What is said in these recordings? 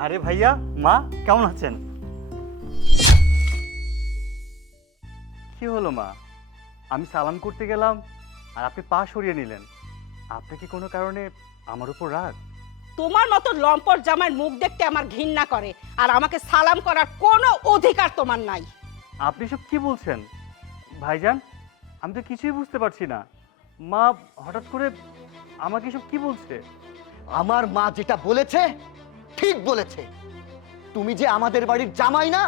আরে ভাইয়া, মা কেমন আছেন? কি হলো মা, আমি সালাম করতে গেলাম আর আপনি পা সরিয়ে নিলেন। আপনি কি কোনো কারণে আমার উপর রাগ? তোমার মতো লম্পট জামাইয়ের মুখ দেখতে আমার ঘৃণা করে, আর আমাকে সালাম করার কোনো অধিকার তোমার নাই। আপনি সব কি বলছেন ভাইজান? আমি তো কিছুই বুঝতে পারছি না। মা হঠাৎ করে আমাকে সব কি বলছে? আমার মা যেটা বলেছে ঠিক বলেছে। তুমি যে আমাদের বাড়ির জামাই না,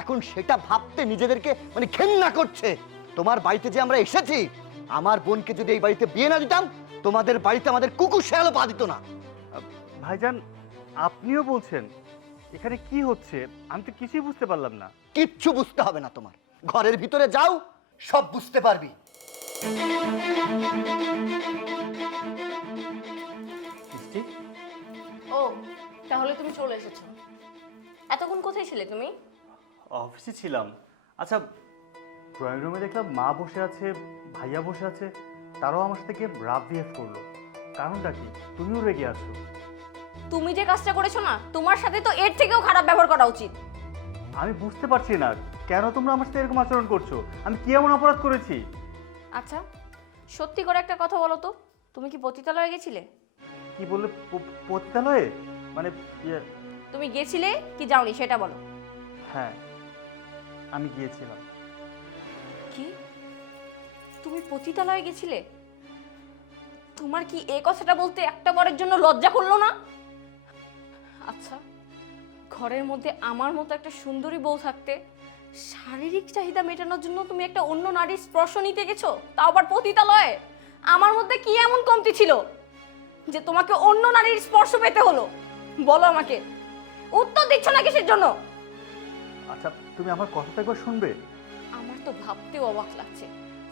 এখন সেটা ভাবতে নিজেদেরকে মানে ঘেন্না করছে। তোমার বাড়িতে যে আমরা এসেছি, আমার বোনকে যদি এই বাড়িতে বিয়ে না দিতাম, তোমাদের বাড়িতে আমাদের কুকুর শেয়ালও পা দিত না। ভাইজান, আপনিও বলছেন? এখানে কি হচ্ছে আমি তো কিছুই বুঝতে পারলাম না। কিচ্ছু বুঝতে হবে না তোমার, ঘরের ভিতরে যাও, সব বুঝতে পারবি। মিষ্টি, ও, তাহলে তুমি চলে এসেছো। এতক্ষণ কোথায় ছিলে তুমি? অফিসে ছিলাম। আচ্ছা, ড্রয়িং রুমে দেখলাম মা বসে আছে, ভাইয়া বসে আছে, তারাও আমার সাথে গিয়ে রাফ বিহেভ করলো। কারণটা কি? তুমিও রেগে আছো? তুমি যে কাজটা করেছো না, তোমার সাথে তো এর থেকেও খারাপ ব্যবহার করা উচিত। আমি বুঝতে পারছি না কেন তোমরা আমার সাথে এরকম আচরণ করছো। আমি কি এমন অপরাধ করেছি? আচ্ছা, সত্যি করে একটা কথা বলো তো, তুমি কি পতিতালয়ে গেছিলে? কি বললে? পতিতালয়ে? মানে তুমি গেছিলে কি যাওনি সেটা বলো। হ্যাঁ, আমি গিয়েছিলাম। কি? তুমি পতিতালয়ে গেছিলে? তোমার কি এই কথাটা বলতে একটা বারের জন্য লজ্জা করলো না? আচ্ছা, ঘরের মধ্যে আমার মতো একটা সুন্দরী বউ থাকতে শারীরিক চাহিদা মেটানোর জন্য তুমি একটা অন্য নারীর স্পর্শ নিতে গেছো, তাও আবার পতিতালয়ে। আমার মধ্যে কি এমন কমতি ছিল যে তোমাকে অন্য নারীর স্পর্শ পেতে হলো? বলো আমাকে, উত্তর দিচ্ছ না কিসের জন্য? আচ্ছা, তুমি আমার কথাটা একবার শুনবে? আমার তো ভাবতেও অবাক লাগছে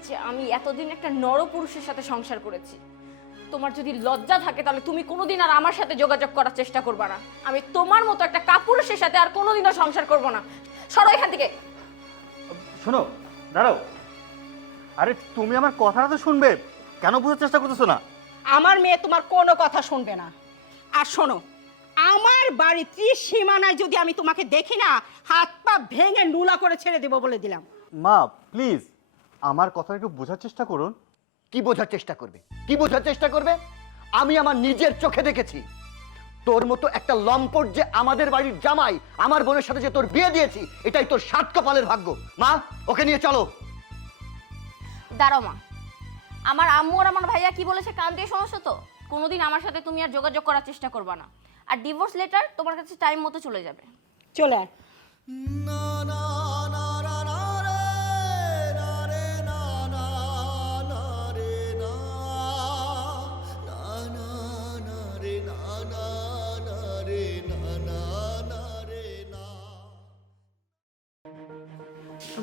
যে আমি এতদিন একটা নরপুরুষের সাথে সংসার করেছি। তোমার যদি লজ্জা থাকে তাহলে তুমি কোনোদিন আর আমার সাথে যোগাযোগ করার চেষ্টা করবে না। আমি তোমার মতো একটা কাপুরুষের সাথে আর কোনোদিনও সংসার করব না। সরো এখান থেকে। শোনো, দাঁড়াও। আরে তুমি আমার কথাটা তো শুনবে, কেন বোঝার চেষ্টা করতেছো না? আমার মেয়ে তোমার কোনো কথা শুনবে না। আর শোনো, আমার বাড়ি ত্রিসীমানায় যদি আমি তোমাকে দেখি না, হাত পা ভেঙে নুলা করে ছেড়ে দেবো বলে দিলাম। মা প্লিজ, আমার কথা একটু বোঝার চেষ্টা করুন। কি বোঝার চেষ্টা করবে? কি বোঝার চেষ্টা করবে? আমি আমার নিজের চোখে দেখেছি তোর মতো একটা লম্পট যে আমাদের বাড়ির জামাই, আমার বোনের সাথে যে তোর বিয়ে দিয়েছি, এটাই তোর সাত কপালের ভাগ্য। মা, ওকে নিয়ে চলো। দাঁড়াও মা, আমার আম্মু আর আমার ভাইয়া কি বলেছে কান দিয়ে শোনোছো তো? কোনোদিন আমার সাথে তুমি আর যোগাযোগ করার চেষ্টা করবে না। আর ডিভোর্স লেটার তোমার কাছে টাইম মতো চলে যাবে। চলে আয়।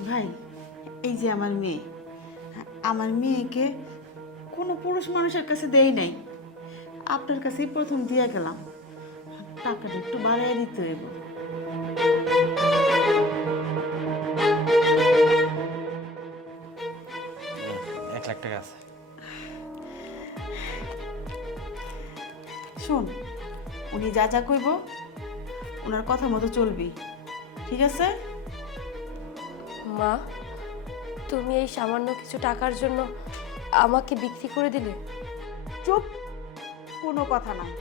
ভাই, এই যে আমার মেয়ে, আমার মেয়েকে কোনো পুরুষ মানুষের কাছে দেই নাই, আপনার কাছেই প্রথম দিয়ে গেলাম। টাকাটা একটু বাড়াই দিতে হইব। ৳1,00,000 আছে। শোন, উনি যা যা কইব ওনার কথা মতো চলবি, ঠিক আছে? মা, তুমি এই সামান্য কিছু টাকার জন্য আমাকে বিক্রি করে দিলে? চুপ, কোনো কথা নাই।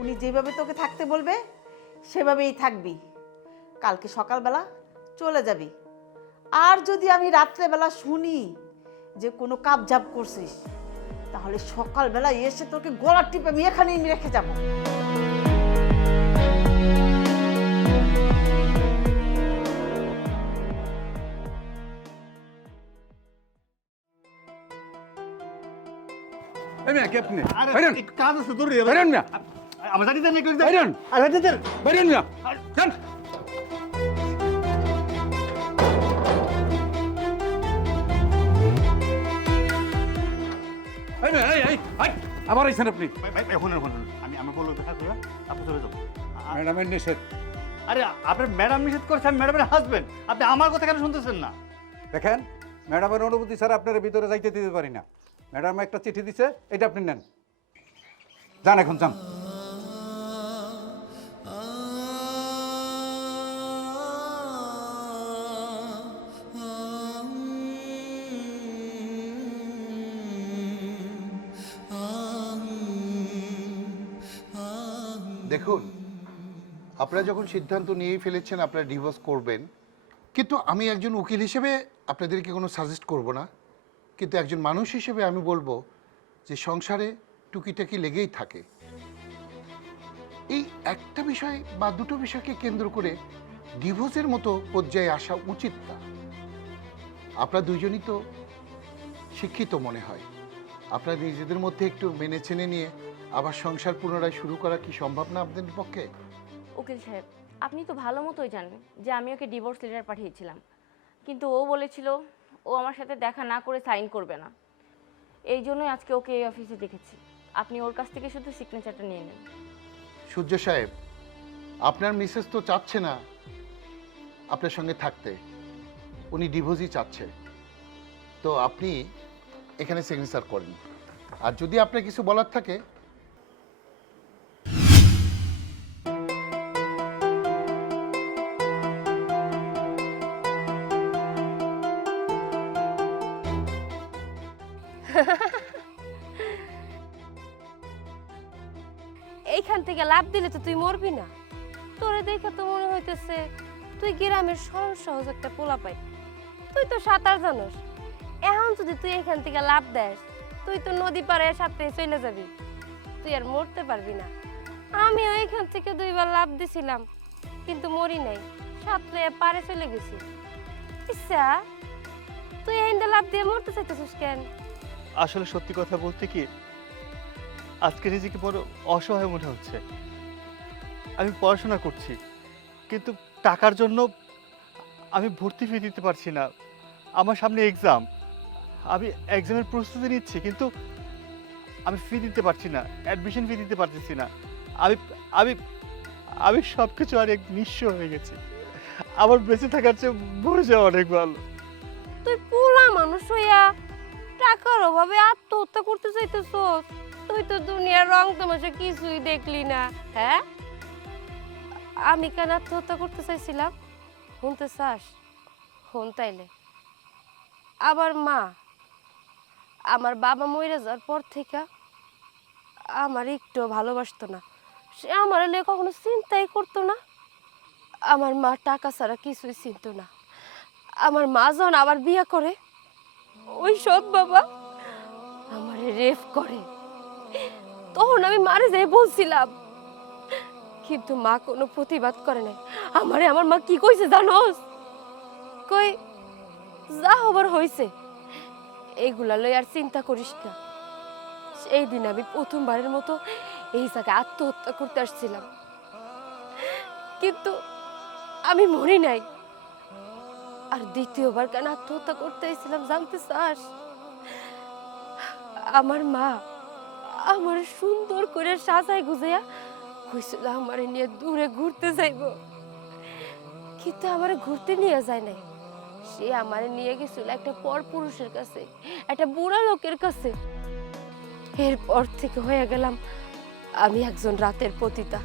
উনি যেভাবে তোকে থাকতে বলবে সেভাবেই থাকবি। কালকে সকালবেলা চলে যাবি। আর যদি আমি রাত্রেবেলা শুনি যে কোনো কাবজাব করছিস, তাহলে সকালবেলা এসে তোকে গলার টিপে আমি এখানেই রেখে যাবো। কাজ আছে তোর। আমার জানি দেন একটু দেন। আবার আইছেন আপনি? এখন আমি আমার বলবো দেখা করে আপনি চলে যাবো। ম্যাডামের নিষেধ। আরে আপনার ম্যাডাম নিষেধ করছে, আমি ম্যাডামের হাজবেন্ড। আপনি আমার কথা কেন শুনতেছেন না? দেখেন, ম্যাডামের অনুমতি ছাড়া আপনার ভিতরে যাইতে দিতে পারি না। ম্যাডাম একটা চিঠি দিছে, এটা আপনি নেন। যান এখন, যান। দেখুন, আপনারা যখন সিদ্ধান্ত নিয়েই ফেলেছেন আপনারা ডিভোর্স করবেন, কিন্তু আমি একজন উকিল হিসেবে আপনাদেরকে কোনো সাজেস্ট করব না, কিন্তু একজন মানুষ হিসেবে আমি বলবো যে সংসারে টুকিটাকি লেগেই থাকে। এই একটা বিষয় বা দুটো বিষয়কে কেন্দ্র করে ডিভোর্সের মতো পর্যায়ে আসা উচিত না। আপনারা দুজনই তো শিক্ষিত মনে হয়, আপনারা নিজেদের মধ্যে একটু মেনে চেনে নিয়ে আবার সংসার পুনরায় শুরু করা কি সম্ভব না আপনাদের পক্ষে? উকিল সাহেব, আপনি তো ভালো মতোই জানেন যে আমি ওকে ডিভোর্স লেটার পাঠিয়েছিলাম, কিন্তু ও বলেছিল ও আমার সাথে দেখা না করে সাইন করবে না। এই জন্যই আজকে ওকে এই অফিসে দেখেছি। আপনি ওর কাছ থেকে শুধু সিগনেচারটা নিয়ে নেন। সূর্য সাহেব, আপনার মিসেস তো চাচ্ছে না আপনার সঙ্গে থাকতে, উনি ডিভোর্সই চাচ্ছে। তো আপনি এখানে সিগনেচার করেন, আর যদি আপনার কিছু বলার থাকে এইখান থেকে লাভ দিলে তো তুই মরবি না। তোরে দেখে তো মনে হইতেছে তুই গ্রামের সহজ সহজ একটা পোলা পাই। তুই তো সাঁতার জানোস, এখন যদি তুই এখান থেকে লাভ দেস তুই তো নদী পাড়ে সাঁতরে চলে যাবি, তুই আর মরতে পারবি না। আমিও এখান থেকে 2 বার লাভ দিছিলাম, কিন্তু মরি নাই, সাঁতরে পাড়ে চলে গেছি। ইচ্ছা তুই এখানটা লাভ দিয়ে মরতে চাইতেছিস কেন? আসলে সত্যি কথা বলতে কি, আজকে নিজেকে বড় অসহায় মনে হচ্ছে। আমি পড়াশোনা করছি, কিন্তু টাকার জন্য আমি ভর্তি ফি দিতে পারছি না। আমার সামনে এক্সাম, আমি এক্সামের প্রস্তুতি নিচ্ছি, কিন্তু আমি ফি দিতে পারছি না, অ্যাডমিশন ফি দিতে পারতেছি না। আমি আমি আমি সব কিছু অনেক নিঃস্ব হয়ে গেছি। আমার বেঁচে থাকার চেয়ে মরে যাওয়া অনেক ভালো। তুই পোলা মানুষ হইয়া টাকার অভাবে আত্মহত্যা করতে চাইতেছ? তুই তো দুনিয়ার রং তামাশা কিছুই দেখলি না। হ্যাঁ, আমি কেন আত্মহত্যা করতে চাইছিলাম শুনতে চাস? শুন তাইলে। আমার বাবা মরে যাওয়ার পর থেকে আমার একটু ভালোবাসতো না, সে আমার নিয়ে কখনো চিন্তাই করতো না। আমার মা টাকা ছাড়া কিছুই চিনতো না। আমার মা যখন আবার বিয়ে করে, ওই সৎ বাবা আমারে রেপ করে। তখন আমি মারে যাই বলছিলাম, কিন্তু মা কোনো প্রতিবাদ করে নাই। আমার মা কি কইছে জানোস? কই, যা হবার হইছে, এইগুলা লই আর চিন্তা করিস না। সেই দিন আমি প্রথমবারের মতো এই জায়গায় আত্মহত্যা করতে আসছিলাম, কিন্তু আমি মরি নাই। আর দ্বিতীয়বার কেন আত্মহত্যা করতে এসেছিলাম জানতে চাস? আমার মা আমার সুন্দর করে সাজায় গুজাইয়া কইছিল আমারে নিয়ে দূরে ঘুরতে যাইব, কিন্তু আমারে ঘুরতে নিয়ে যায় নাই। সে আমারে নিয়ে গেছিল একটা পরপুরুষের কাছে, একটা বুড়া লোকের কাছে। এরপর থেকে হয়ে গেলাম আমি একজন রাতের পতিতা।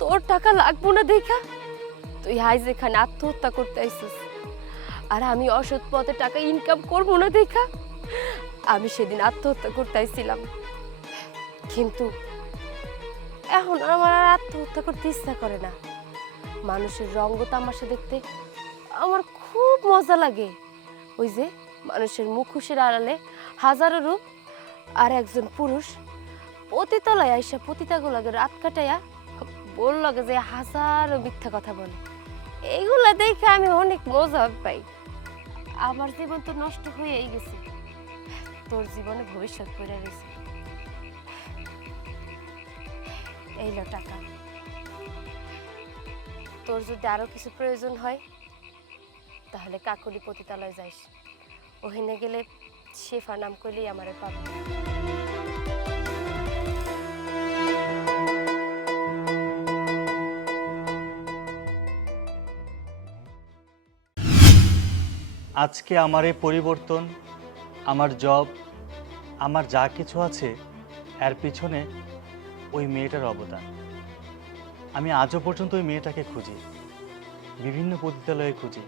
তোর টাকা লাগবো না দেখা তুই আজ এখানে আত্মহত্যা করতে আইছিস, আর আমি অসৎ পথে টাকা ইনকাম করবো না দেখা আমি সেদিন আত্মহত্যা করতে আইছিলাম। কিন্তু এখন আমার আর আত্মহত্যা করতে ইচ্ছা করে না। মানুষের রঙ্গ তামাশা দেখতে আমার খুব মজা লাগে। ওই যে মানুষের মুখোশের আড়ালে হাজারো রূপ, আর একজন পুরুষ পতিতালয় আইসা পতিতাগুলাকে রাত কাটাইয়া বলল যে হাজারো মিথ্যা কথা বলে। এইগুলা দেখে আমি অনেক মজা পাই। আমার জীবন তো নষ্ট হয়েই গেছে, তোর জীবনে ভবিষ্যৎ পড়ে রয়েছে। এই লো টাকা, তোর যদি আরো কিছু প্রয়োজন হয় তাহলে কাকুলি পতিতালয় যাইস। ওখানে গেলে শেফা নাম করলেই আমারে পাবে। আজকে আমার এই পরিবর্তন, আমার জব, আমার যা কিছু আছে, এর পিছনে ওই মেয়েটার অবদান। আমি আজও পর্যন্ত ওই মেয়েটাকে খুঁজি, বিভিন্ন পতিতালয়ে খুঁজি।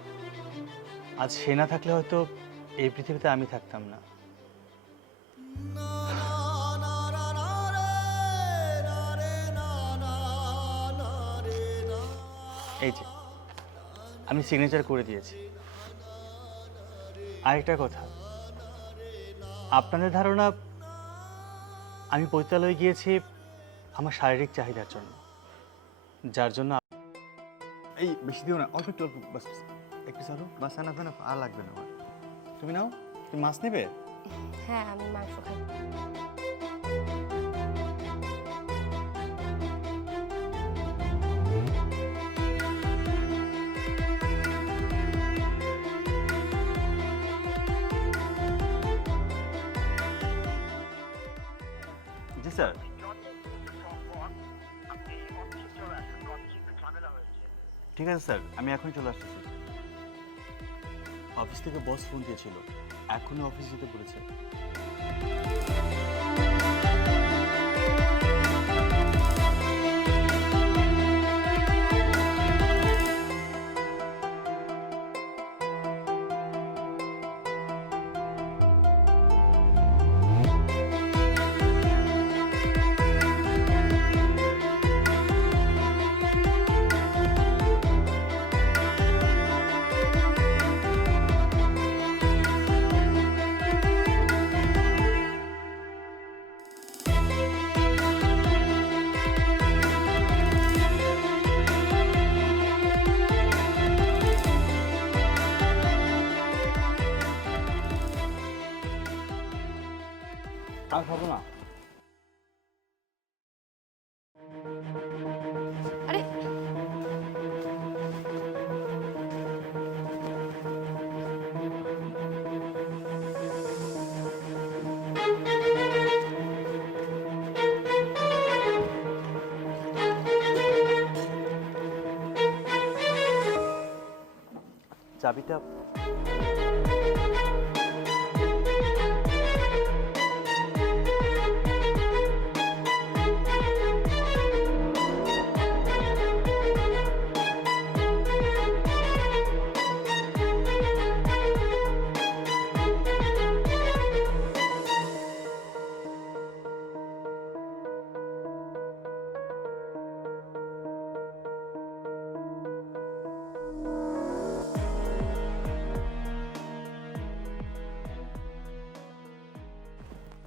আজ সে না থাকলে হয়তো এই পৃথিবীতে আমি থাকতাম না। এই যে আমি সিগনেচার করে দিয়েছি। আরেকটা কথা, আপনাদের ধারণা আমি পতিতালয়ে গিয়েছি আমার শারীরিক চাহিদার জন্য, যার জন্য এই বেশি দিও না, অল্প একটু অল্প বাস একটু ছাড়ো, বাস না না আর লাগবে না আমার। তুমি নাও, তুমি মাছ নেবে? হ্যাঁ আমি মাংস খাই। জি স্যার। ঠিক আছে স্যার, আমি এখনই চলে আসতেছি। অফিস থেকে বস ফোন দিয়েছিল, এখনই অফিস যেতে বলেছে। আর খাবো না। আরে চাবিটা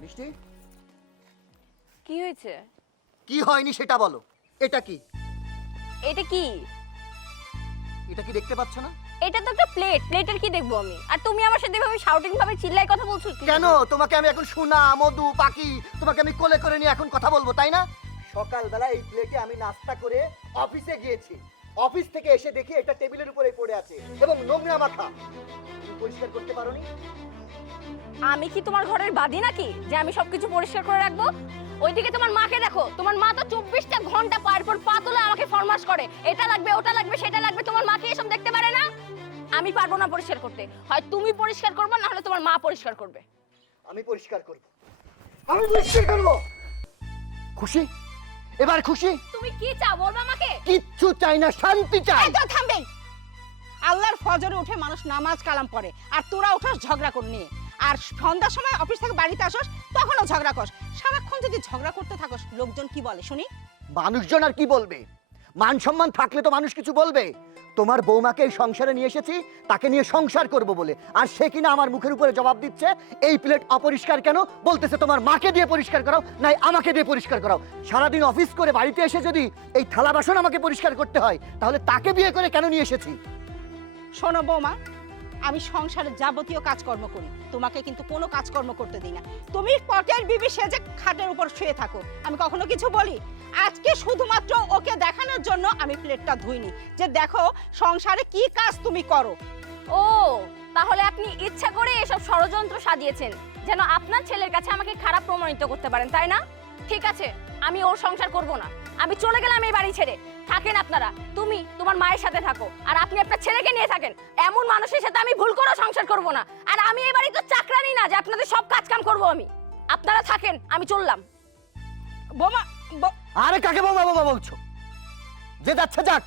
মিষ্টি, কি হয়েছে? কি হয়নি সেটা বলো। এটা কি? এটা কি? এটা কি দেখতে পাচ্ছ না? এটা তো একটা প্লেট, প্লেটের কি দেখবো আমি? আর তুমি আমার সাথে এভাবে শাউটিং ভাবে চিল্লাই কথা বলছো কি? কেন? তোমাকে আমি এখন সোনা, মধু, পাখি, তোমাকে আমি কোলে করে নিয়ে এখন কথা বলবো, তাই না? সকালবেলা এই প্লেটে আমি নাস্তা করে অফিসে গিয়েছি। অফিস থেকে এসে দেখি এটা টেবিলের উপরে পড়ে আছে এবং নোংরা মাখা। তুমি পরিষ্কার করতে পারোনি? আমি কি তোমার ঘরের বাদি নাকি যে আমি সবকিছু পরিষ্কার করে রাখবো? ওইদিকে তোমার মাকে দেখো, তোমার মা তো 24টা ঘন্টা পায়ের পর পা তুলে আমাকে ফরমাশ করে, এটা লাগবে, ওটা লাগবে, সেটা লাগবে। তোমার মাকে এসব দেখতে পারে না? আমি পারবো না পরিষ্কার করতে, হয় তুমি পরিষ্কার করবে না হলে তোমার মা পরিষ্কার করবে। আমি পরিষ্কার করব। আমি পরিষ্কার করব। খুশি? এবার খুশি? তুমি কি চাও বলবা আমাকে? কিচ্ছু চাই না, শান্তি চাই। এই তো থামবে। আল্লাহর ফজরে উঠে মানুষ নামাজ কালাম পড়ে, আর তোরা উঠাস ঝগড়া করে নিয়ে। আর সন্ধ্যার সময় অফিস থেকে বাড়িতে আসস, তখনও ঝগড়া করস। সারাক্ষণ যদি ঝগড়া করতে থাকস, লোকজন কি বলে শুনি? মানুষজন আর কি বলবে? মান সম্মান থাকলে তো মানুষ কিছু বলবে। তোমার বৌমাকে এই সংসারে নিয়ে এসেছি তাকে নিয়ে সংসার করব বলে, আর সে কিনা আমার মুখের উপরে জবাব দিচ্ছে এই প্লেট অপরিষ্কার কেন, বলতেছে তোমার মাকে দিয়ে পরিষ্কার করাও, নাই আমাকে দিয়ে পরিষ্কার করাও। সারাদিন অফিস করে বাড়িতে এসে যদি এই থালা বাসন আমাকে পরিষ্কার করতে হয়, তাহলে তাকে বিয়ে করে কেন নিয়ে এসেছি? শোনো বৌমা, আমি সংসারের যাবতীয় কাজকর্ম করি, তোমাকে কিন্তু কোনো কাজকর্ম করতে দিই না। তুমি পটের বিবি সেজে খাটের উপর শুয়ে থাকো, আমি কখনো কিছু বলি? আজকে শুধুমাত্র ওকে দেখানোর জন্য আমি প্লেটটা ধুইনি, যে দেখো সংসারে কি কাজ তুমি করো। ও তাহলে আপনি ইচ্ছা করে এসব ষড়যন্ত্র সাজিয়েছেন যেন আপনার ছেলের কাছে আমাকে খারাপ প্রমাণিত করতে পারেন, তাই না? ঠিক আছে, আমি ওর সংসার করব না, আমি চলে গেলাম এই বাড়ি ছেড়ে। থাকেন আপনারা, তুমি তোমার মায়ের সাথে থাকো, আর আপনি আপনার ছেলেকে নিয়ে থাকেন। এমন মানুষের সাথে আমি ভুল করে সংসার করব না। আর আমি এই বাড়ি তো চাকরানি না যে আপনাদের সব কাজ কাম করব আমি। আপনারা থাকেন, আমি চললাম। বৌমা আরে কাকে বৌমা বাবা বলছো? যে যাচ্ছে যাক।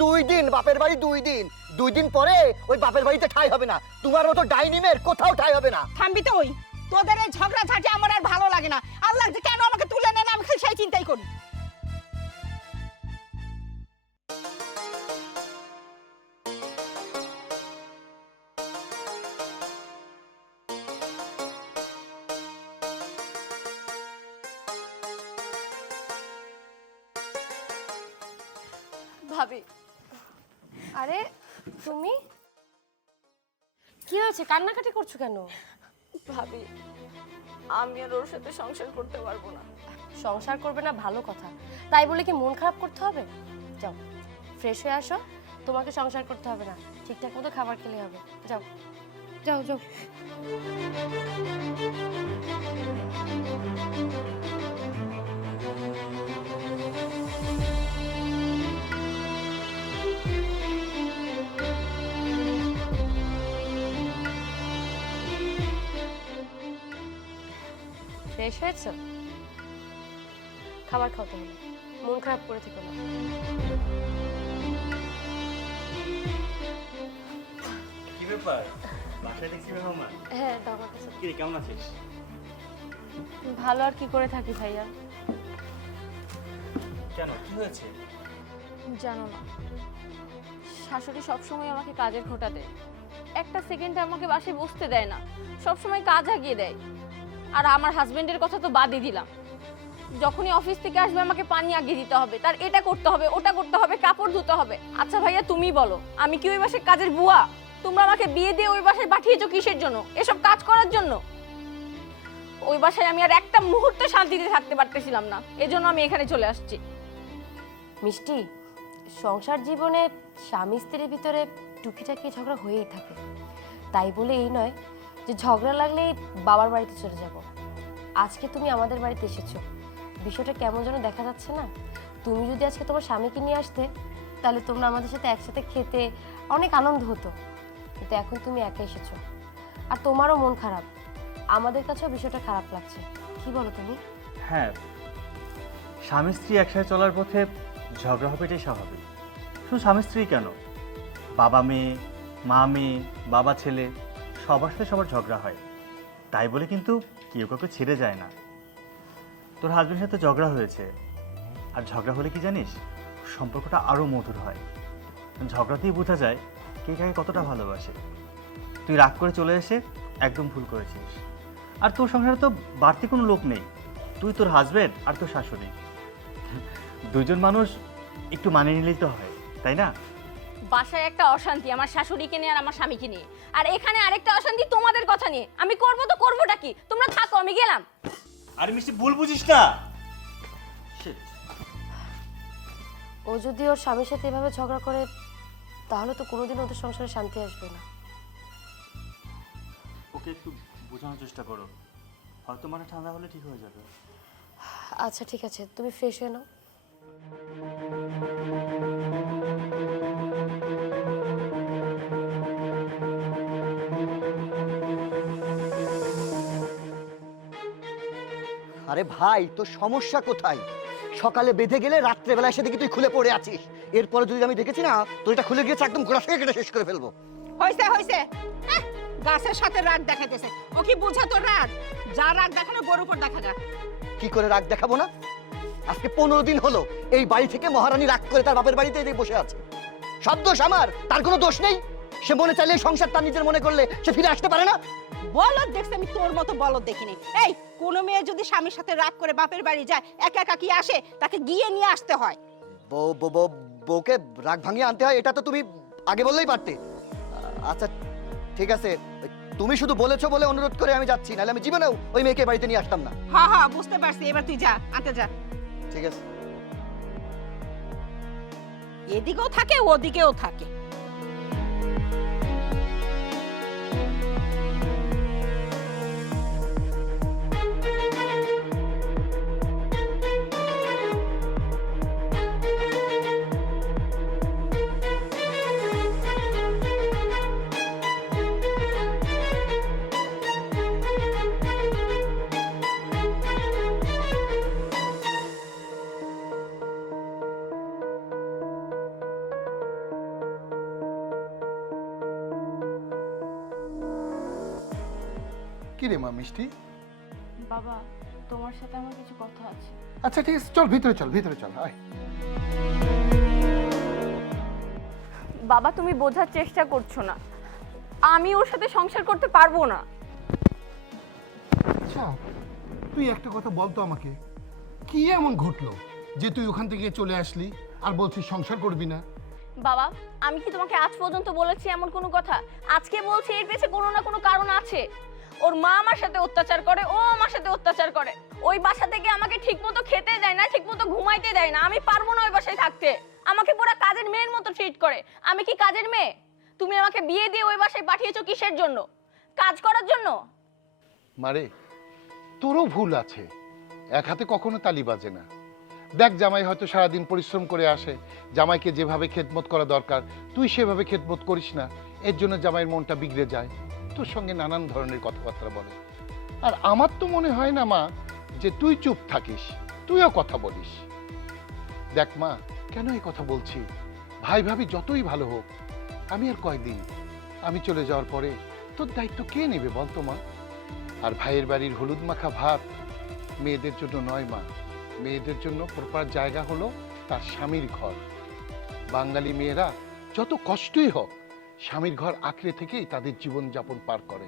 2 দিন বাপের বাড়ি, 2 দিন, 2 দিন পরে ওই বাপের বাড়িতে ঠাঁই হবে না। তোমার মতো ডাইনিমের কোথাও ঠাঁই হবে না। থামবি তো? ওই তোদের এই ঝগড়া ঝাঁটি আমার আর ভালো লাগে না। আল্লাহ যে কেন আমাকে তুলে নেন আমি খালি সেই চিন্তাই করি। ভাবি, আরে তুমি কি হয়েছে, কান্নাকাটি করছো কেন? ভাবি আমি আর ওর সাথে সংসার করতে পারবো না। সংসার করবে না ভালো কথা, তাই বলে কি মন খারাপ করতে হবে? যাও ফ্রেশ হয়ে আসো, তোমাকে সংসার করতে হবে না, ঠিকঠাক মতো খাবার খেলে হবে। যাও যাও যাও। ফ্রেশ হয়েছ? খাবার খাও তাহলে, মন খারাপ করে থেকো না। কি ব্যাপার, বাসায় দেখছি মেহমান? হ্যাঁ দাও আমার কাছে। কি রে, কেমন আছিস? ভালো আর কি করে থাকি ভাইয়া। কেন, কি হয়েছে? জানো না, শাশুড়ি সবসময় আমাকে কাজের খোঁটা দেয়, একটা সেকেন্ডে আমাকে বাসায় বসতে দেয় না, সবসময় কাজ আগিয়ে দেয়। আর আমার হাজবেন্ডের কথা তো বাদই দিলাম, যখনই অফিস থেকে আসবে আমাকে পানি আগিয়ে দিতে হবে, তার এটা করতে হবে, ওটা করতে হবে, কাপড় ধুতে হবে। আচ্ছা ভাইয়া তুমি বলো, আমি কি ওই বাসায় কাজের বুয়া? তোমরা আমাকে বিয়ে দিয়ে ওই বাসায় পাঠিয়েছো কিসের জন্য? এসব কাজ করার জন্য? ওই বাসায় আমি আর একটা মুহূর্ত শান্তিতে থাকতে পারতেছিলাম না, এজন্য আমি এখানে চলে আসছি। মিষ্টি, সংসার জীবনে স্বামী স্ত্রীর ভিতরে টুকিটাকি ঝগড়া হয়েই থাকে, তাই বলে এই নয় যে ঝগড়া লাগলেই বাবার বাড়িতে চলে যাব। আজকে তুমি আমাদের বাড়িতে এসেছো, বিষয়টা কেমন যেন দেখা যাচ্ছে না? তুমি যদি আজকে তোমার স্বামীকে নিয়ে আসতে, তাহলে তোমরা আমাদের সাথে একসাথে খেতে অনেক আনন্দ হতো, কিন্তু এখন তুমি একা এসেছো আর তোমারও মন খারাপ, আমাদের কাছেও বিষয়টা খারাপ লাগছে। কি বলো তুমি? হ্যাঁ, স্বামী স্ত্রী একসাথে চলার পথে ঝগড়া হবে, এটাই স্বাভাবিক। শুধু স্বামী স্ত্রী কেন, বাবা মেয়ে, মা মেয়ে, বাবা ছেলে, সবার সাথে সবার ঝগড়া হয়, তাই বলে কিন্তু কেউ কাউকে ছেড়ে যায় না। তোর হাজবেন্ডের সাথে ঝগড়া হয়েছে, আর ঝগড়া হলে কি জানিস, সম্পর্কটা আরও মধুর হয়। ঝগড়াতেই বোঝা যায় কে কাকে কতটা ভালোবাসে। তুই রাগ করে চলে এসে একদম ভুল করেছিস। আর তোর সংসারে তো বাড়তি কোনো লোক নেই, তুই, তোর হাজবেন্ড আর তোর শাশুড়ি, দুজন মানুষ একটু মানিয়ে নিলেই তো হয়, তাই না? বাসায় একটা অশান্তি আমার শাশুড়িকে নিয়ে আর আমার স্বামীকে নিয়ে, আর এখানে আরেকটা অশান্তি তোমাদের কথা নিয়ে। আমি করবো তো করবোটা কি, তোমরা থাকো, আমি গেলাম। আরে মিষ্টি, ভুল বুঝিস না। ও যদি ওর স্বামীর সাথে এভাবে ঝগড়া করে, তাহলে তো কোনোদিন ওদের সংসারে শান্তি আসবে না। ওকে একটু বোঝানোর চেষ্টা করো, হয়তো মানে ঠান্ডা হলে ঠিক হয়ে যাবে। আচ্ছা ঠিক আছে, তুমি ফ্রেশ হয়ে নাও। আরে ভাই, তোর সমস্যা কোথায়? সকালে বেঁধে গেলে রাত্রেবেলা এসে দেখি তুই খুলে পড়ে আছিস। এরপরে যদি আমি দেখেছি না তোর এটা খুলে গিয়েছে, একদম গোড়া থেকে কেটে শেষ করে ফেলবো। হয়েছে হয়েছে, গাছের সাথে রাগ দেখাইতেছে। ও কি বোঝা তোর রাগ? যা রাগ দেখানো গরুর উপর দেখা যা। কি করে রাগ দেখাবো না? আজকে 15 দিন হলো এই বাড়ি থেকে মহারানী রাগ করে তার বাপের বাড়িতে এসে বসে আছে। সব দোষ আমার, তার কোনো দোষ নেই। সে মনে চাইলে এই সংসার তার নিজের মনে করলে সে ফিরে আসতে পারে না। বলদ দেখছি আমি, তোর মতো বলদ দেখিনি। এই, কোনো মেয়ে যদি স্বামীর সাথে রাগ করে বাপের বাড়ি যায়, একা একা কি আসে? তাকে গিয়ে নিয়ে আসতে হয়। বউকে রাগ ভাঙিয়ে আনতে হয়, এটা তো তুমি আগে বললেই পারতে। আচ্ছা ঠিক আছে, তুমি শুধু বলেছো বলে অনুরোধ করে আমি যাচ্ছি, নাহলে আমি জীবনেও ওই মেয়েকে বাড়িতে নিয়ে আসতাম না। হ্যাঁ হ্যাঁ বুঝতে পারছি, এবার তুই যা, আনতে যা। ঠিক আছে। এদিকেও থাকে ওদিকেও থাকে। কি রে মা মিষ্টি? বাবা, তোমার সাথে আমার কিছু কথা আছে। আচ্ছা ঠিক আছে, চল ভিতরে চল, ভিতরে চল, আয়। বাবা তুমি বোঝার চেষ্টা করছো না, আমি ওর সাথে সংসার করতে পারবো না। আচ্ছা তুই একটা কথা বলতো আমাকে, কি এমন ঘটলো যে তুই ওখান থেকে চলে আসলি? আর বলছিস সংসার করবি না। বাবা, আমি কি তোমাকে আজ পর্যন্ত বলেছি এমন কোনো কথা? আজকে বলছি, এর পেছনে কোনো না কোনো কারণ আছে। ওর মা আমার সাথে অত্যাচার করে, ও আমার সাথে অত্যাচার করে। ওই বাসা থেকে আমাকে ঠিকমতো খেতে দেয় না, ঠিকমতো ঘুমাইতে দেয় না। আমি পারবো না ওই বাসায় থাকতে। আমাকে পুরো কাজের মেয়ের মতো ট্রিট করে। আমি কি কাজের মেয়ে? তুমি আমাকে বিয়ে দিয়ে ওই বাসায় পাঠিয়েছো কিসের জন্য? কাজ করার জন্য? মারে, তোরও ভুল আছে, এক হাতে কখনো তালি বাজে না। দেখ, জামাই হয়তো সারাদিন পরিশ্রম করে আসে, জামাইকে যেভাবে খেদমত করা দরকার তুই সেভাবে খেদমত করিস না, এর জন্য জামাইয়ের মনটা বিগড়ে যায়, তোর সঙ্গে নানান ধরনের কথাবার্তা বলে। আর আমার তো মনে হয় না মা যে তুই চুপ থাকিস, তুইও কথা বলিস। দেখ মা, কেন এই কথা বলছি, ভাই ভাবি যতই ভালো হোক, আমি আর কয়দিন, আমি চলে যাওয়ার পরে তোর দায়িত্ব কে নেবে বলতো মা? আর ভাইয়ের বাড়ির হলুদ মাখা ভাত মেয়েদের জন্য নয় মা, মেয়েদের জন্য প্রপার জায়গা হলো তার স্বামীর ঘর। বাঙালি মেয়েরা যত কষ্টই হোক স্বামীর ঘর আঁকড়ে থেকেই তাদের জীবন যাপন পার করে।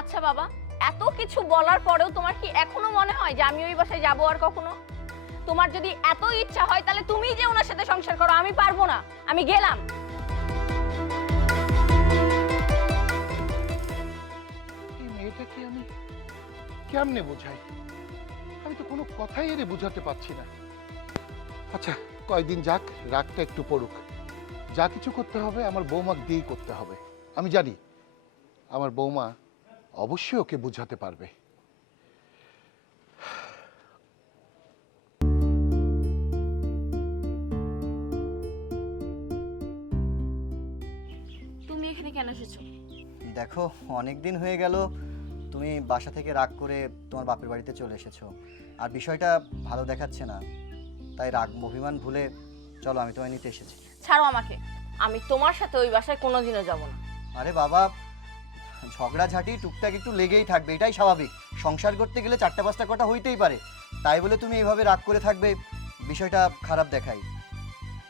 আচ্ছা বাবা, এত কিছু বলার পরেও তোমার কি এখনো মনে হয় যে আমি ওই বাসায় যাবো আর কখনো? তোমার যদি এত ইচ্ছা হয় তাহলে তুমিই যে ওনার সাথে সংসার করো, আমি পারবো না, আমি গেলাম। এই মেয়েটাকে আমি কেমনে বোঝাই, আমি তো কোনো কথাই এর বোঝাতে পারছি না। আচ্ছা, কয়দিন যাক, রাগটা একটু পড়ুক, যা কিছু করতে হবে আমার বৌমাকে দিয়েই করতে হবে। আমি জানি আমার বৌমা অবশ্যই ওকে বোঝাতে পারবে। তুমি এখানে কেন এসেছো? দেখো, অনেক দিন হয়ে গেল তুমি বাসা থেকে রাগ করে তোমার বাপের বাড়িতে চলে এসেছো, আর বিষয়টা ভালো দেখাচ্ছে না। তাই রাগ অভিমান ভুলে চলো, আমি তোমায় নিতে এসেছি। ছাড়ো আমাকে, আমি তোমার সাথে ওই বাসায় কোনোদিনও যাব না। আরে বাবা, ঝগড়াঝাটি টুকটাক একটু লেগেই থাকবে, এটাই স্বাভাবিক। সংসার করতে গেলে 4টা-5টা কথা হইতেই পারে, তাই বলে তুমি এইভাবে রাগ করে থাকবে, বিষয়টা খারাপ দেখাই।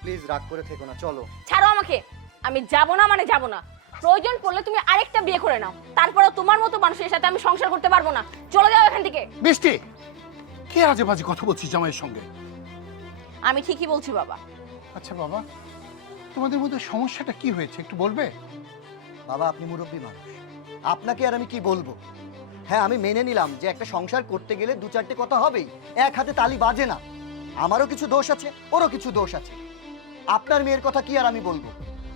প্লিজ রাগ করে থেকো না, চলো। ছাড়ো আমাকে, আমি যাব না মানে যাব না। প্রয়োজন পড়লে তুমি আরেকটা বিয়ে করে নাও, তারপরে তোমার মতো মানুষের সাথে আমি সংসার করতে পারবো না। চলে যাও এখান থেকে। বৃষ্টি, কে আজে বাজে কথা বলছিস জামাইয়ের সঙ্গে? আমি ঠিকই বলছি বাবা। আচ্ছা বাবা, তোমাদের মধ্যে সমস্যাটা কি হয়েছে একটু বলবে? বাবা, আপনি মুরব্বী মানুষ, আপনাকে আর আমি কি বলবো। হ্যাঁ, আমি মেনে নিলাম যে একটা সংসার করতে গেলে 2-4টে কথা হবেই, এক হাতে তালি বাজে না। আমারও কিছু দোষ আছে, ওরও কিছু দোষ আছে। আপনার মেয়ের কথা কি আর আমি বলবো।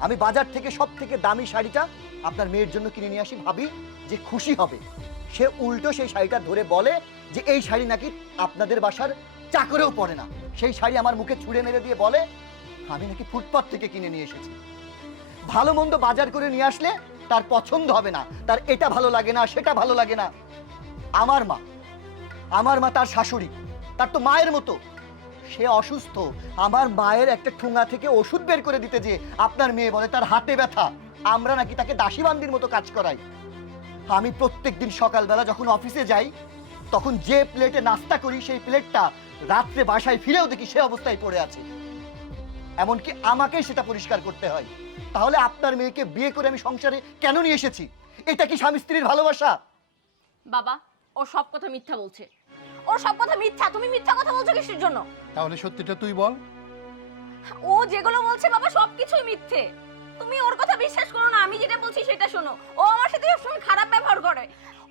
আমি বাজার থেকে সব থেকে দামি শাড়িটা আপনার মেয়ের জন্য কিনে নিয়ে আসি, ভাবি যে খুশি হবে। সে উল্টো সেই শাড়িটা ধরে বলে যে এই শাড়ি নাকি আপনাদের বাসার চাকরেও পরে না। সেই শাড়ি আমার মুখে ছুঁড়ে মেরে দিয়ে বলে আমি নাকি ফুটপাত থেকে কিনে নিয়ে এসেছি। ভালো মন্দ বাজার করে নিয়ে আসলে তার পছন্দ হবে না, তার এটা ভালো লাগে না, সেটা ভালো লাগে না। আমার মা তার শাশুড়ি, তার তো মায়ের মতো। সে অসুস্থ, আমার মায়ের একটা ঠুঙা থেকে ওষুধ বের করে দিতে যে আপনার মেয়ে বলে তার হাতে ব্যথা, আমরা নাকি তাকে দাসীবান্দির মতো কাজ করাই। আমি প্রত্যেকদিন সকালবেলা যখন অফিসে যাই তখন যে প্লেটে নাস্তা করি সেই প্লেটটা রাত্রে বাসায় ফিরেও দেখি সে অবস্থায় পড়ে আছে। এমনকি আমাকেই সেটা পরিষ্কার করতে হয়। তাহলে আপনার মেয়েকে বিয়ে করে আমি সংসারে কেন নিয়ে এসেছি? এটা কি স্বামী স্ত্রীর ভালোবাসা? বাবা, ও সব কথা মিথ্যা বলছে, ও সব কথা মিথ্যা। তুমি মিথ্যা কথা বলছো কিসের জন্য? তাহলে সত্যিটা তুই বল। ও যেগুলো বলছে বাবা সবকিছুই মিথ্যে। তুমি ওর কথা বিশ্বাস করো না, আমি যেটা বলছি সেটা শোনো। ও আমার সাথে সবসময় খারাপ ব্যবহার করে।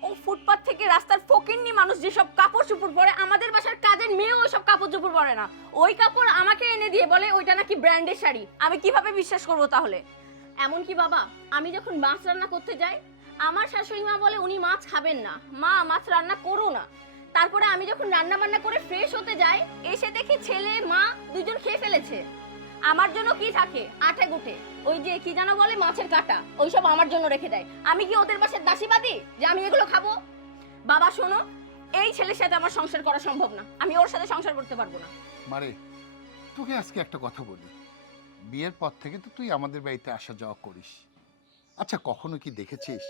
ও ফুটপাত থেকে রাস্তার ফকিন্নি মানুষ যেসব কাপড় চোপড় পরে, আমাদের বাসার কাজের মেয়েও ওইসব কাপড় চোপড় পরে না। ওই কাপড় আমাকে এনে দিয়ে বলে ওইটা নাকি ব্র্যান্ডের শাড়ি। আমি কিভাবে বিশ্বাস করবো তাহলে? এমনকি বাবা, আমি যখন মাছ রান্না করতে যাই, আমার শাশুড়ি মা বলে উনি মাছ খাবেন না, মা মাছ রান্না করো না। তারপরে আমি যখন রান্না বান্না করে ফ্রেশ হতে যাই, এসে দেখি ছেলে মা দুজন খেয়ে ফেলেছে। আমার জন্য কি থাকে? আটে গুটে, ওই যে কি জানো বলে মাছের কাঁটা, ওইসব আমার জন্য রেখে দেয়। আমি কি ওদের বাসার দাসীবাদী যে আমি এগুলো খাবো? বাবা শোনো, এই ছেলের সাথে আমার সংসার করা সম্ভব না, আমি ওর সাথে সংসার করতে পারবো না। মারে, তোকে আজকে একটা কথা বলি, বিয়ের পর থেকে তো তুই আমাদের বাড়িতে আসা যাওয়া করিস। আচ্ছা, কখনো কি দেখেছিস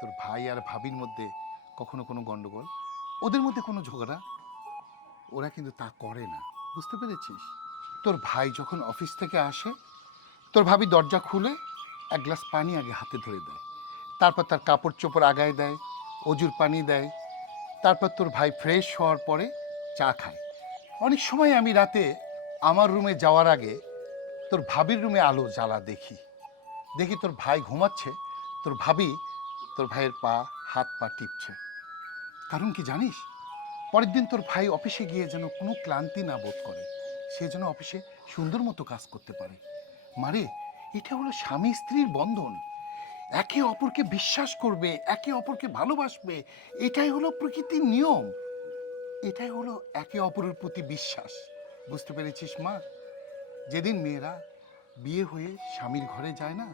তোর ভাই আর ভাবির মধ্যে কখনো কোনো গন্ডগোল, ওদের মধ্যে কোনো ঝগড়া? ওরা কিন্তু তা করে না, বুঝতে পেরেছিস? তোর ভাই যখন অফিস থেকে আসে, তোর ভাবি দরজা খুলে এক গ্লাস পানি আগে হাতে ধরে দেয়, তারপর তার কাপড় চোপড় আগায় দেয়, অজুর পানি দেয়, তারপর তোর ভাই ফ্রেশ হওয়ার পরে চা খায়। অনেক সময় আমি রাতে আমার রুমে যাওয়ার আগে তোর ভাবির রুমে আলো জ্বালা দেখি দেখি তোর ভাই ঘুমাচ্ছে, তোর ভাবি তোর ভাইয়ের পা হাত পা টিপছে। কারণ কি জানিস, পরের দিন তোর ভাই অফিসে গিয়ে যেন কোনো ক্লান্তি না বোধ করে, সে যেন অফিসে সুন্দর মতো কাজ করতে পারে। মারে, এটা হলো স্বামী স্ত্রীর বন্ধন। একে অপরকে বিশ্বাস করবে, একে অপরকে ভালোবাসবে, এটাই হলো প্রকৃতির নিয়ম। এটাই হলো একে অপরের প্রতি বিশ্বাস। বুঝতে পেরেছিস মা? যেদিন মেয়েরা বিয়ে হয়ে স্বামীর ঘরে যায় না,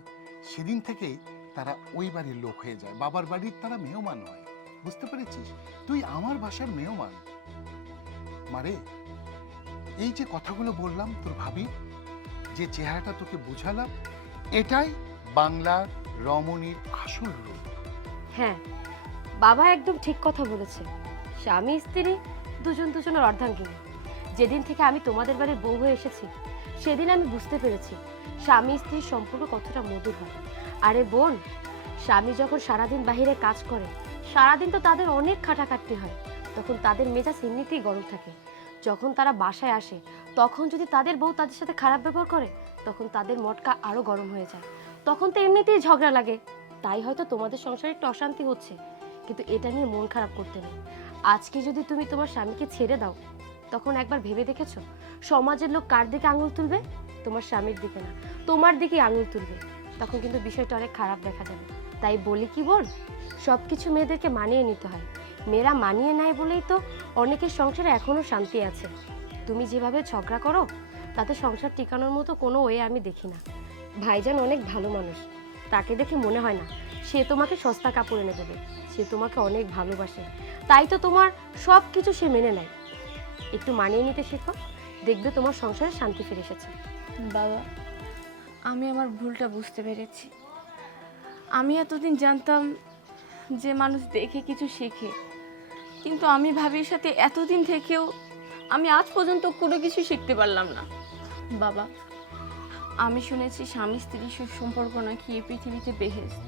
সেদিন থেকেই তারা ওই বাড়ির লোক হয়ে যায়, বাবার বাড়ির তারা মেহমান হয়। বুঝতে পেরেছিস? তুই আমার বাসার মেহমান। মারে, এই যে কথাগুলো বললাম তোর ভাবি, যে চেহারাটা তোকে বুঝালাম, এটাই বাংলার রমণীর আসল রূপ। হ্যাঁ, বাবা একদম ঠিক কথা বলেছে। স্বামী স্ত্রী দুজন দুজনের অর্ধাঙ্গিনী। যেদিন থেকে আমি তোমাদের বাড়ির বউ হয়ে এসেছি, সেদিন আমি বুঝতে পেরেছি স্বামী স্ত্রীর সম্পর্ক কতটা মধুর হয়। আরে বোন, স্বামী যখন সারাদিন বাইরে কাজ করে, সারাদিন তো তাদের অনেক খাটাখাটনি হয়, তখন তাদের মেজাজ এমনিতেই গরম থাকে। যখন তারা বাসায় আসে, তখন যদি তাদের বউ তাদের সাথে খারাপ ব্যবহার করে, তখন তাদের মটকা আরো গরম হয়ে যায়। তখন তো এমনিতেই ঝগড়া লাগে। তাই হয়তো তোমাদের সংসারে একটু অশান্তি হচ্ছে, কিন্তু এটা নিয়ে মন খারাপ করতে নেই। আজকে যদি তুমি তোমার স্বামীকে ছেড়ে দাও, তখন একবার ভেবে দেখেছো সমাজের লোক কার দিকে আঙুল তুলবে? তোমার স্বামীর দিকে না, তোমার দিকে আঙুল তুলবে। তখন কিন্তু বিষয়টা অনেক খারাপ দেখা যাবে। তাই বলি কি বল, সব কিছু মেয়েদেরকে মানিয়ে নিতে হয়। মেয়েরা মানিয়ে নেয় বলেই তো অনেকের সংসারে এখনো শান্তি আছে। তুমি যেভাবে ঝগড়া করো, তাতে সংসার টিকানোর মতো কোনো ওয়ে আমি দেখি না। ভাইজান অনেক ভালো মানুষ, তাকে দেখে মনে হয় না সে তোমাকে সস্তা কাপড় এনে দেবে। সে তোমাকে অনেক ভালোবাসে, তাই তো তোমার সব কিছু সে মেনে নেয়। একটু মানিয়ে নিতে শেখো, দেখবে তোমার সংসারে শান্তি ফিরে এসেছে। বাবা, আমি আমার ভুলটা বুঝতে পেরেছি। আমি এতদিন জানতাম যে মানুষ দেখে কিছু শেখে, কিন্তু আমি ভাবির সাথে এতদিন থেকেও আমি আজ পর্যন্ত কোনো কিছু শিখতে পারলাম না। বাবা, আমি শুনেছি স্বামী স্ত্রীর সুসম্পর্ক নাকি এই পৃথিবীতে বেহেশত,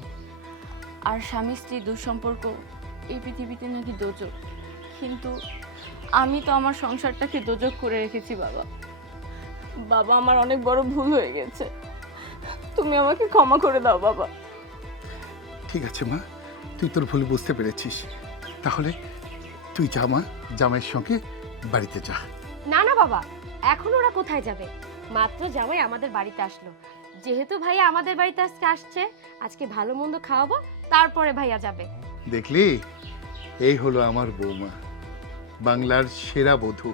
আর স্বামী স্ত্রীর দুঃসম্পর্ক এই পৃথিবীতে নাকি দোজক। কিন্তু আমি তো আমার সংসারটাকে দোজক করে রেখেছি বাবা। বাবা, আমার অনেক বড় ভুল হয়ে গেছে, তুমি আমাকে ক্ষমা করে দাও বাবা। ঠিক আছে মা, তুই তোর ভুল বুঝতে পেরেছিস। তাহলে তুই যা মা, জামাইয়ের সঙ্গে বাড়িতে যা। না না বাবা, এখন ওরা কোথায় যাবে? মাত্র জামাই আমাদের বাড়িতে আসলো। যেহেতু ভাইয়া আমাদের বাড়িতে আজকে আসছে, আজকে ভালো মন্দ খাওয়াবো, তারপরে ভাইয়া যাবে। দেখলি, এই হলো আমার বৌমা, বাংলার সেরা বধূ।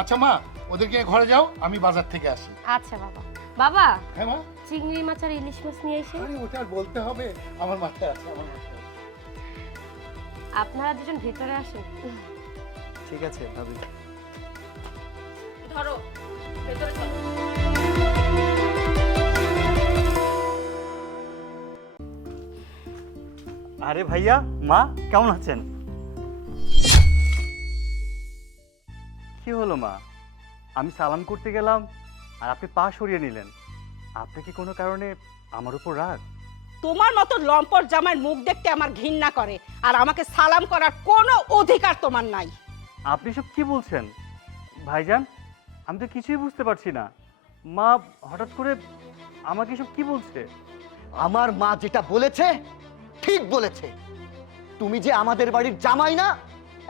আচ্ছা মা, ওদেরকে ঘরে যাও, আমি বাজার থেকে আসি। আচ্ছা বাবা। বাবা, হ্যাঁ মা। চিংড়ি মাছ আর ইলিশ মাছ নিয়ে এসে। আরে ওটা আর বলতে হবে, আমার মাথায় আছে, আমার মাথায় আছে। আপনারা দুজন ভিতরে আসুন। ঠিক আছে ভাবি। ধরো, ভেতরে চলো। আরে ভাইয়া, মা কেমন আছেন? কি হলো মা, আমি সালাম করতে গেলাম আর আপনি পা সরিয়ে নিলেন। আপনি কি কোনো কারণে আমার উপর রাগ? তোমার মতো লম্পট জামাইয়ের মুখ দেখতে আমার ঘৃণা করে, আর আমাকে সালাম করার কোনো অধিকার তোমার নাই। আপনি সব কি বলছেন ভাইজান? আমি তো কিছুই বুঝতে পারছি না। মা হঠাৎ করে আমাকে সব কি বলছে? আমার মা যেটা বলেছে ঠিক বলেছে। তুমি যে আমাদের বাড়ির জামাই না,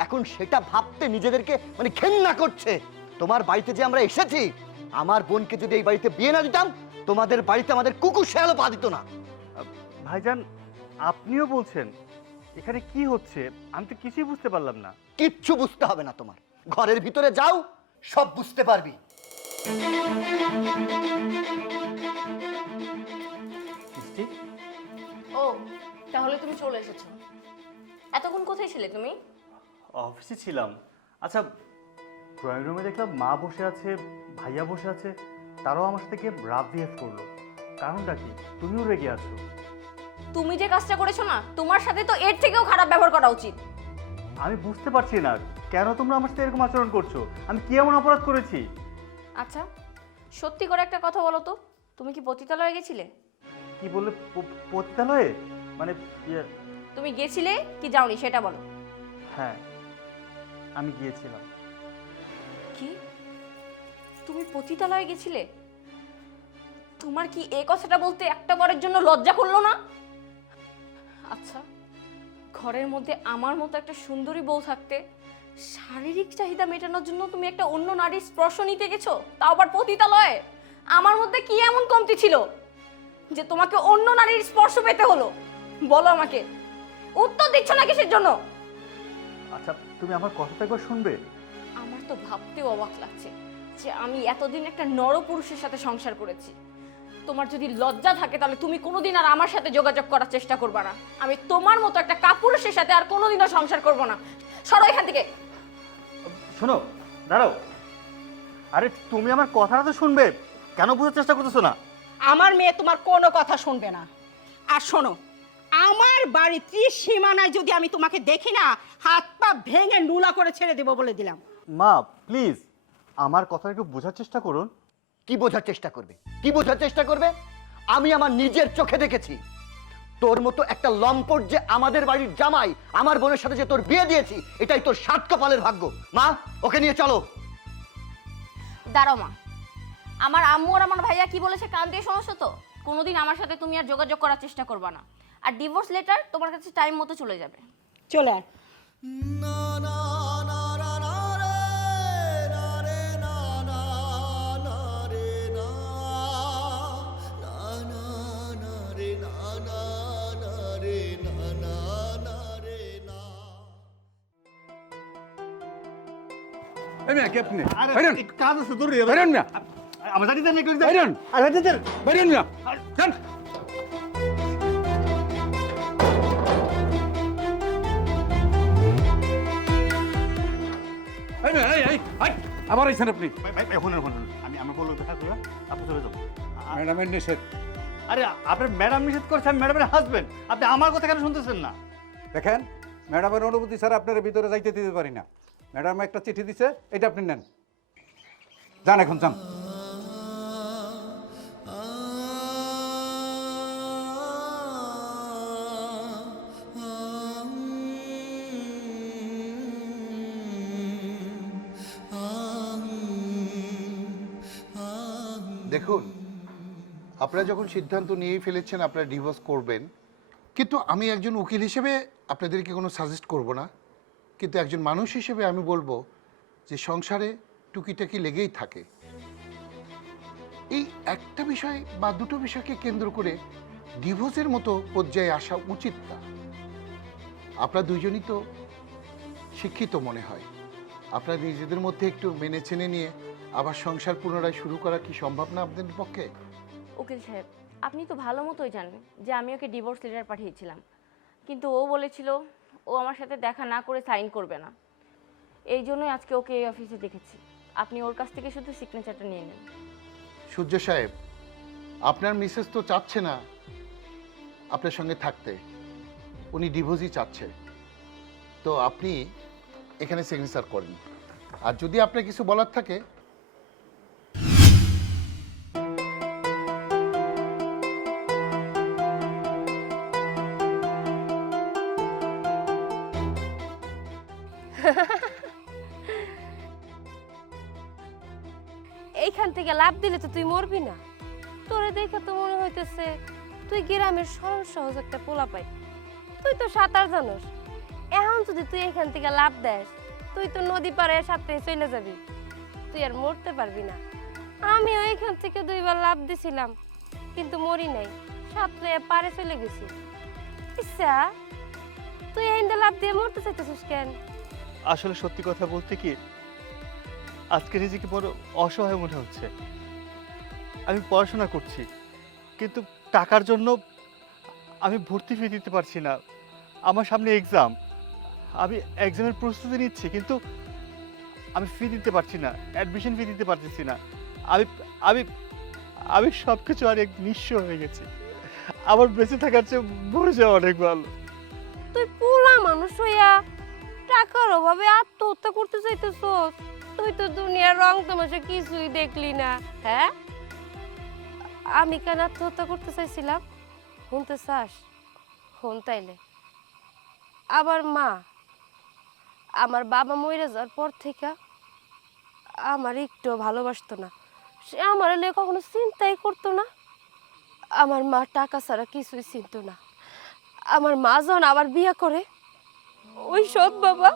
এখন সেটা ভাবতে নিজেদেরকে মানে ঘেন্না করছে। তোমার বাড়িতে যে আমরা এসেছি, আমার বোনকে যদি এই বাড়িতে বিয়ে না দিতাম, তোমাদের বাড়িতে আমাদের কুকুর শেয়ালও পা দিত না। ভাইজান, আপনিও বলছেন? এখানে কি হচ্ছে আমি তো কিছুই বুঝতে পারলাম না। কিচ্ছু বুঝতে হবে না তোমার, ঘরের ভিতরে যাও, সব বুঝতে পারবি। মিষ্টি, ও, তাহলে তুমি চলে এসেছো। এতক্ষণ কোথায় ছিলে তুমি? অফিসে ছিলাম। আচ্ছা, ড্রয়িং রুমে দেখলাম মা বসে আছে, ভাইয়া বসে আছে, তারাও আমার সাথে গিয়ে রাব বিহেভ করলো। কারণটা কি? তুমিও রেগে আছো? তুমি যে কাজটা করেছো না, তোমার সাথে তো এর থেকেও খারাপ ব্যবহার করা উচিত। আমি বুঝতে পারছি না কেন তোমরা আমার সাথে এরকম আচরণ করছো। আমি কি এমন অপরাধ করেছি? আচ্ছা, সত্যি করে একটা কথা বলো তো, তুমি কি পতিতালয়ে গেছিলে? কি বললে? পতিতালয়ে? মানে তুমি গেছিলে কি যাওনি সেটা বলো। হ্যাঁ, আমি গিয়েছিলাম। কি? তুমি পতিতালয়ে গেছিলে? তোমার কি এই কথাটা বলতে একটা বারের জন্য লজ্জা করলো না? আচ্ছা, ঘরের মধ্যে আমার মতো একটা সুন্দরী বউ থাকতে শারীরিক চাহিদা মেটানোর জন্য তুমি একটা অন্য নারীর স্পর্শ নিতে গেছো, তাও আবার পতিতালয়ে। আমার মধ্যে কি এমন কমতি ছিল যে তোমাকে অন্য নারীর স্পর্শ পেতে হলো? বলো আমাকে, উত্তর দিচ্ছ না কিসের জন্য? আচ্ছা, তুমি আমার কথাটা একবার শুনবে? আমার তো ভাবতেও অবাক লাগছে যে আমি এতদিন একটা নরপুরুষের সাথে সংসার করেছি। তোমার যদি লজ্জা থাকে তাহলে তুমি কোনোদিন আর আমার সাথে যোগাযোগ করার চেষ্টা করবে না। আমি তোমার মতো একটা কাপুরুষের সাথে আর কোনোদিনও সংসার করব না। সরো এখান থেকে। শোনো, দাঁড়াও। আরে তুমি আমার কথাটা তো শুনবে, কেন বোঝার চেষ্টা করতেছো না? আমার মেয়ে তোমার কোনো কথা শুনবে না। আর শোনো, আমার বাড়ি ত্রিসীমানায় যদি আমি তোমাকে দেখি না, হাত পা ভেঙে নুলা করে ছেড়ে দেবো বলে দিলাম। মা প্লিজ আমার কথাটা একটু বোঝার চেষ্টা করুন। কি বোঝার চেষ্টা করবে? কি বোঝার চেষ্টা করবে? আমি আমার নিজের চোখে দেখেছি তোর মতো একটা লম্পট যে আমাদের বাড়ির জামাই, আমার বোনের সাথে যে তোর বিয়ে দিয়েছি, এটাই তোর সাত কপালের ভাগ্য। মা, ওকে নিয়ে চলো। দাঁড়াও মা, আমার আম্মু আর আমার ভাইয়া কি বলেছে কান দিয়ে সমস্যা তো? কোনোদিন আমার সাথে তুমি আর যোগাযোগ করার চেষ্টা করবে না। আর ডিভোর্স লেটার তোমার কাছে টাইম মতো চলে যাবে। চলে আয়। এই মেয়ে, কে আপনি? আরে বাইরেন, একটু কাজ আছে, দূর বাইরেন না, আমার জানি দেন একটু বাইরেন, আরে দেন। বাইরেন না, যান। এই মেয়ে, এই, আবার আইছেন আপনি? ভাই ভাই এখন আমি আমার বলবো দেখা করে আপনি চলে যাবো। ম্যাডামের নিষেধ। আরে আপনার ম্যাডাম নিষেধ করছে, আমি ম্যাডামের হাজবেন্ড, আপনি আমার কথা কেন শুনতেছেন না? দেখেন, ম্যাডামের অনুমতি ছাড়া আপনার ভিতরে যাইতে দিতে পারি না। ম্যাডাম একটা চিঠি দিছে, এটা আপনি নেন। যান এখন, যান। দেখুন, আপনারা যখন সিদ্ধান্ত নিয়েই ফেলেছেন আপনারা ডিভোর্স করবেন, কিন্তু আমি একজন উকিল হিসেবে আপনাদেরকে কোনো সাজেস্ট করব না। কিন্তু একজন মানুষ হিসেবে আমি বলবো যে সংসারে টুকিটাকি লেগেই থাকে। এই একটা বিষয় বা দুটো বিষয়কে কেন্দ্র করে ডিভোর্সের মতো পর্যায়ে আসা উচিত না। আপনারা দুইজনই তো শিক্ষিত মনে হয়, আপনারা নিজেদের মধ্যে একটু মেনে চেনে নিয়ে আবার সংসার পুনরায় শুরু করা কি সম্ভব না আপনাদের পক্ষে? উকিল সাহেব, আপনি তো ভালো মতোই জানেন যে আমি ওকে ডিভোর্স লেটার পাঠিয়েছিলাম, কিন্তু ও বলেছিল ও আমার সাথে দেখা না করে সাইন করবে না। এই জন্যই আজকে ওকে এই অফিসে দেখেছি। আপনি ওর কাছ থেকে শুধু সিগনেচারটা নিয়ে নেন। সূর্য সাহেব, আপনার মিসেস তো চাচ্ছে না আপনার সঙ্গে থাকতে, উনি ডিভোর্সই চাচ্ছে। তো আপনি এখানে সিগনেচার করেন, আর যদি আপনার কিছু বলার থাকে এইখান থেকে লাভ দিলে তো তুই মরবি না। তোরে দেখে তো মনে হইতেছে তুই গ্রামের সরল সহজ একটা পোলা পাই। তুই তো সাঁতার জানোস। এখন যদি তুই এখান থেকে লাভ দেস, তুই তো নদী পাড়ে সাথে চলে যাবি, তুই আর মরতে পারবি না। আমিও এখান থেকে 2 বার লাভ দিছিলাম, কিন্তু মরি নাই, সাঁতরে পারে চলে গেছি। ইচ্ছা তুই এখানে লাভ দিয়ে মরতে চাইতেছিস কেন? আসলে সত্যি কথা বলতে কি, আজকে নিজেকে বড় অসহায় মনে হচ্ছে। আমি পড়াশোনা করছি, কিন্তু টাকার জন্য আমি ভর্তি ফি দিতে পারছি না। আমার সামনে এক্সাম, আমি এক্সামের প্রস্তুতি নিচ্ছি, কিন্তু আমি ফি দিতে পারছি না, অ্যাডমিশন ফি দিতে পারতেছি না। আমি আমি আমি সব কিছু আর এক নিঃস্ব হয়ে গেছি। আমার বেঁচে থাকার চেয়ে মরে যাওয়া অনেক ভালো। তুই পোলা মানুষ হইয়া টাকার অভাবে আত্মহত্যা করতে চাইতেছস? তুই তো দুনিয়ার রং তামাশা কিছুই দেখলি না। হ্যাঁ, আমি কেন আত্মহত্যা করতে চাইছিলাম শুনতে চাস? শুন তাইলে। আবার মা, আমার বাবা মরে যাওয়ার পর থেকে আমার একটু ভালোবাসতো না। সে আমার লিয়ে কখনো চিন্তাই করতো না। আমার মা টাকা ছাড়া কিছুই চিনত না। আমার মা যখন আবার বিয়ে করে, ওই সৎ বাবা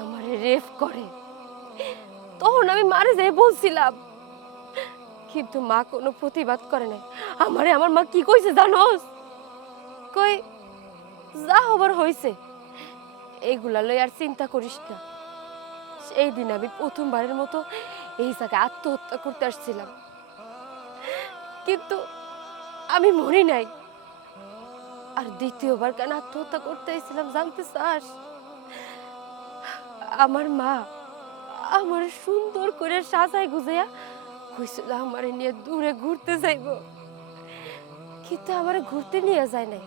আমারে রেপ করে। তখন আমি মারে যাই বলছিলাম, কিন্তু মা কোনো প্রতিবাদ করে নাই। আমার মা কি কইছে জানোস? কই, যা হবার হয়েছে, এইগুলা লই আর চিন্তা করিস না। সেই দিন আমি প্রথমবারের মতো এই জায়গায় আত্মহত্যা করতে আসছিলাম, কিন্তু আমি মরি নাই। আর দ্বিতীয়বার কেন আত্মহত্যা করতে এসেছিলাম জানতে চাস? আমার মা আমার সুন্দর করে সাজায় গুজাইয়া কইছিল আমারে নিয়ে দূরে ঘুরতে যাইব, কিন্তু আমারে ঘুরতে নিয়ে যায় নাই।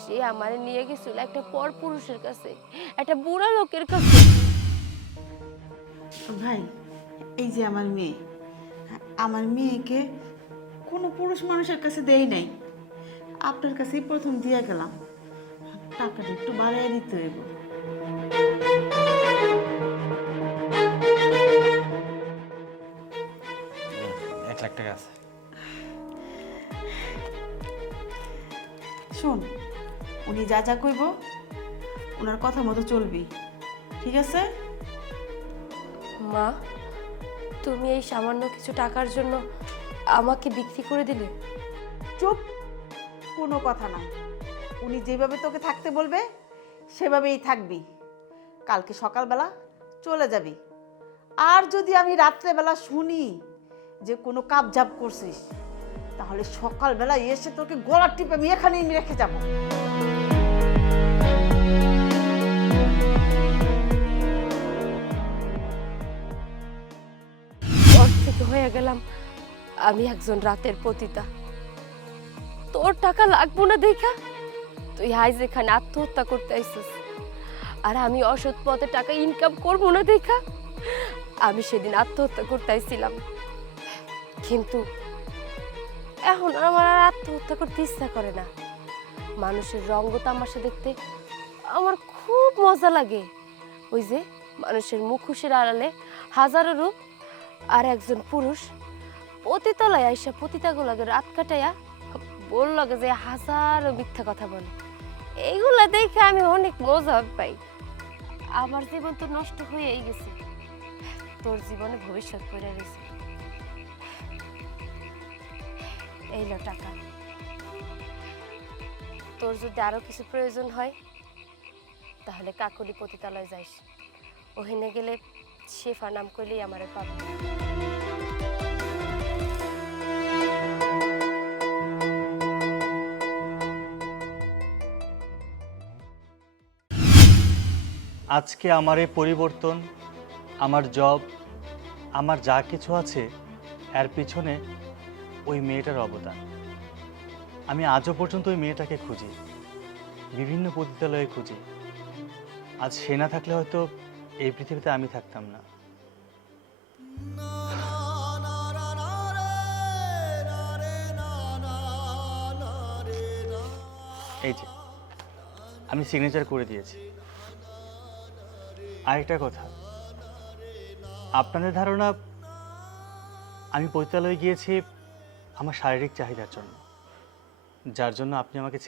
সে আমারে নিয়ে গেছিল একটা পর পুরুষের কাছে, একটা বুড়া লোকের কাছে। ভাই, এই যে আমার মেয়েকে কোনো পুরুষ মানুষের কাছে দেই নাই, আপনার কাছেই প্রথম দিয়ে গেলাম। টাকাটা একটু বাড়াই দিতে হইব। 1 লাখ টাকা আছে। শোন, উনি যা যা কইব ওনার কথা মতো চলবি, ঠিক আছে? মা, তুমি এই সামান্য কিছু টাকার জন্য আমাকে বিক্রি করে দিলে? চুপ, কোনো কথা না। উনি যেভাবে তোকে থাকতে বলবে সেভাবেই থাকবি। কালকে সকালবেলা চলে যাবি। আর যদি আমি রাত্রেবেলা শুনি যে কোনো কাবজাব করছিস, তাহলে সকালবেলা এসে তোকে গলার টিপে আমি এখানেই রেখে যাব। ওর থেকে হয়ে গেলাম আমি একজন রাতের পতিতা। তোর টাকা লাগবো না দেখা তুই আজ এখানে আত্মহত্যা করতে আইছিস, আর আমি অসৎ পথে টাকা ইনকাম করবো না দেখা আমি সেদিন আত্মহত্যা করতে আইছিলাম। কিন্তু এখন আমার আর আত্মহত্যা করতে ইচ্ছা করে না। মানুষের রঙ্গ তামাশা দেখতে আমার খুব মজা লাগে। ওই যে মানুষের মুখোশের আড়ালে হাজারো রূপ, আর একজন পুরুষ পতিতালয় আইসা পতিতাগুলোকে রাত কাটাইয়া বলল যে হাজারো মিথ্যা কথা বলে। এইগুলা দেখে আমি অনেক মজা পাই। আমার জীবন তো নষ্ট হয়েই গেছে, তোর জীবনে ভবিষ্যৎ পড়ে রয়েছে। এই লো টাকা, তোর যদি আরো কিছু প্রয়োজন হয় তাহলে কাকলি পতিতালয় যাইস। ওখানে গেলে শেফা নাম করলেই আমারে পাবে। আজকে আমার এই পরিবর্তন, আমার জব, আমার যা কিছু আছে, এর পিছনে ওই মেয়েটার অবদান। আমি আজও পর্যন্ত ওই মেয়েটাকে খুঁজি, বিভিন্ন পতিতালয়ে খুঁজি। আজ সে না থাকলে হয়তো এই পৃথিবীতে আমি থাকতাম না। এই যে আমি সিগনেচার করে দিয়েছি। আরেকটা কথা, আপনাদের ধারণা আমি পতিতালয়ে গিয়েছি আমার শারীরিক চাহিদার জন্য, যার জন্য আপনি আমাকে